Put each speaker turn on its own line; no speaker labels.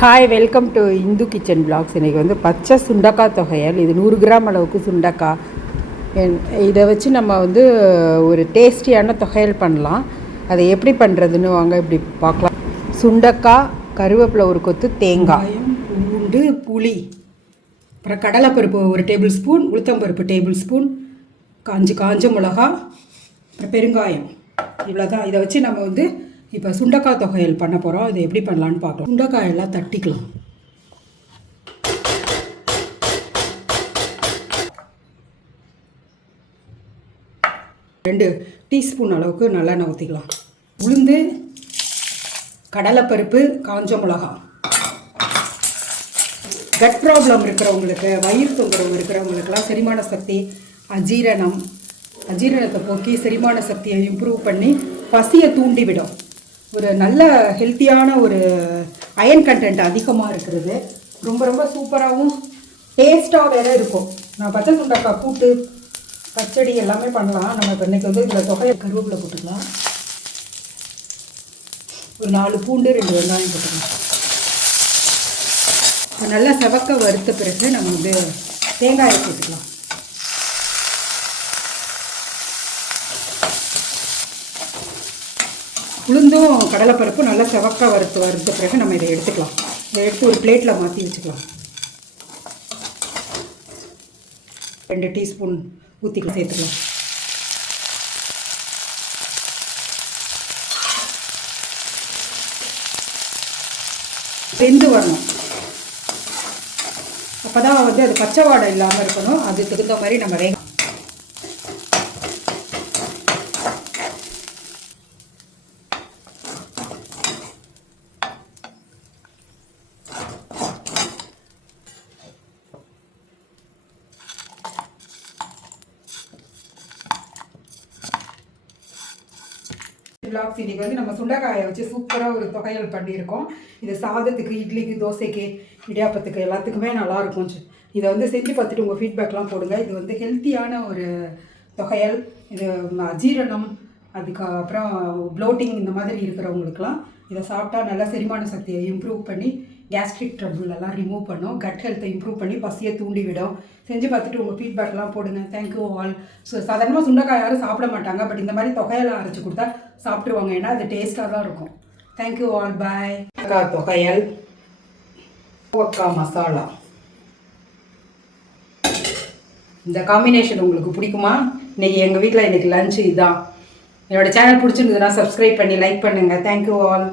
Hi welcome to Indhu kitchen blogs இன்றைக்கி வந்து பச்சை சுண்டக்காய் தொகையல். இது நூறு கிராம் அளவுக்கு சுண்டக்காய். என்- இதை வச்சு நம்ம வந்து ஒரு டேஸ்டியான தொகையல் பண்ணலாம். அதை எப்படி பண்ணுறதுன்னு வாங்க இப்படி பார்க்கலாம். சுண்டக்காய் கருவேப்பிலை ஒரு கொத்து தேங்காய். பூண்டு புளி. அப்புறம் கடலைப்பருப்பு ஒரு டேபிள் ஸ்பூன் உளுத்தம்பருப்பு டேபிள் ஸ்பூன் காஞ்சி காஞ்ச மிளகா அப்புறம் பெருங்காயம். இவ்வளோதான் இதை வச்சு நம்ம வந்து இப்போ சுண்டக்காய் தொகையல் பண்ண போகிறோம் இதை எப்படி பண்ணலான்னு பார்க்கலாம். சுண்டக்காயெல்லாம் தட்டிக்கலாம். ரெண்டு டீஸ்பூன் அளவுக்கு நல்லெண்ணெய் ஊற்றிக்கலாம் உளுந்து கடலைப்பருப்பு காஞ்ச மிளகா. கட் ப்ராப்ளம் இருக்கிறவங்களுக்கு வயிறு தொங்குறவங்க இருக்கிறவங்களுக்குலாம் செரிமான சக்தி அஜீரணம் அஜீரணத்தை போக்கி செரிமான சக்தியை இம்ப்ரூவ் பண்ணி பசியை தூண்டிவிடும். ஒரு நல்ல ஹெல்த்தியான ஒரு அயன் கண்டென்ட் அதிகமாக இருக்கிறது. ரொம்ப ரொம்ப சூப்பராகவும் டேஸ்ட்டாக வேற இருக்கும். நான் பச்சை சுண்டக்காய் கூட்டு பச்சடி எல்லாமே பண்ணலாம். நம்ம இப்போ இன்றைக்கி வந்து இதில் தொகையை கருவேப்பிலை போட்டுக்கலாம். ஒரு நாலு பூண்டு ரெண்டு வெங்காயம் போட்டுக்கலாம். நல்லா செவக்க வறுத்த பிறகு நம்ம வந்து தேங்காயை போட்டுக்கலாம் உளுந்தும் கடலைப்பருப்பும் நல்லா செவக்காக வறுத்து வறுத்த பிறகு நம்ம இதை எடுத்துக்கலாம். இதை எடுத்து ஒரு பிளேட்டில் மாற்றி வச்சுக்கலாம். ரெண்டு டீஸ்பூன் ஊற்றிக்கலாம் சேர்த்துக்கலாம். வெந்து வரணும். அப்போ தான் வந்து அது பச்சை வாடை இல்லாமல் இருக்கணும். அதுக்கு தகுந்த மாதிரி நம்ம பிளாக்ஸ் சீனிக்கு வந்து நம்ம சுண்டைக்காயை வச்சு சூப்பராக ஒரு தொகையல் பண்ணியிருக்கோம். இது சாதத்துக்கு இட்லிக்கு தோசைக்கு இடியாப்பத்துக்கு எல்லாத்துக்குமே நல்லாயிருக்கும். இதை வந்து செஞ்சு பார்த்துட்டு உங்கள் ஃபீட்பேக்லாம் போடுங்க. இது வந்து ஹெல்த்தியான ஒரு தொகையல். இது அஜீரணம் அதுக்கப்புறம் ப்ளோட்டிங் இந்த மாதிரி இருக்கிறவங்களுக்குலாம் இதை சாப்பிட்டா நல்லா செரிமான சக்தியை இம்ப்ரூவ் பண்ணி கேஸ்ட்ரிக் ட்ரபுளெல்லாம் எல்லாம் ரிமூவ் பண்ணும். கட் ஹெல்த்தை இம்ப்ரூவ் பண்ணி பசியை தூண்டி விடும் செஞ்சு பார்த்துட்டு உங்கள் ஃபீட்பேக்லாம் போடுங்க. தேங்க்யூ ஆல் ஸோ சாதாரணமாக சுண்டைக்காய் யாரும் சாப்பிட மாட்டாங்க. பட் இந்த மாதிரி தொகையெல்லாம் அரைச்சி கொடுத்தா சாப்பிட்ருவாங்க ஏன்னா அது டேஸ்ட்டாக தான் இருக்கும். தேங்க்யூ ஆல் பாய் தொகையல். கோக்கா மசாலா. இந்த காம்பினேஷன் உங்களுக்கு பிடிக்குமா? இன்றைக்கி எங்கள் வீட்டில் இன்றைக்கி லஞ்சு இதான். என்னோட சேனல் பிடிச்சிருந்ததுன்னா சப்ஸ்கிரைப் பண்ணி லைக் பண்ணுங்கள் தேங்க்யூ ஆல்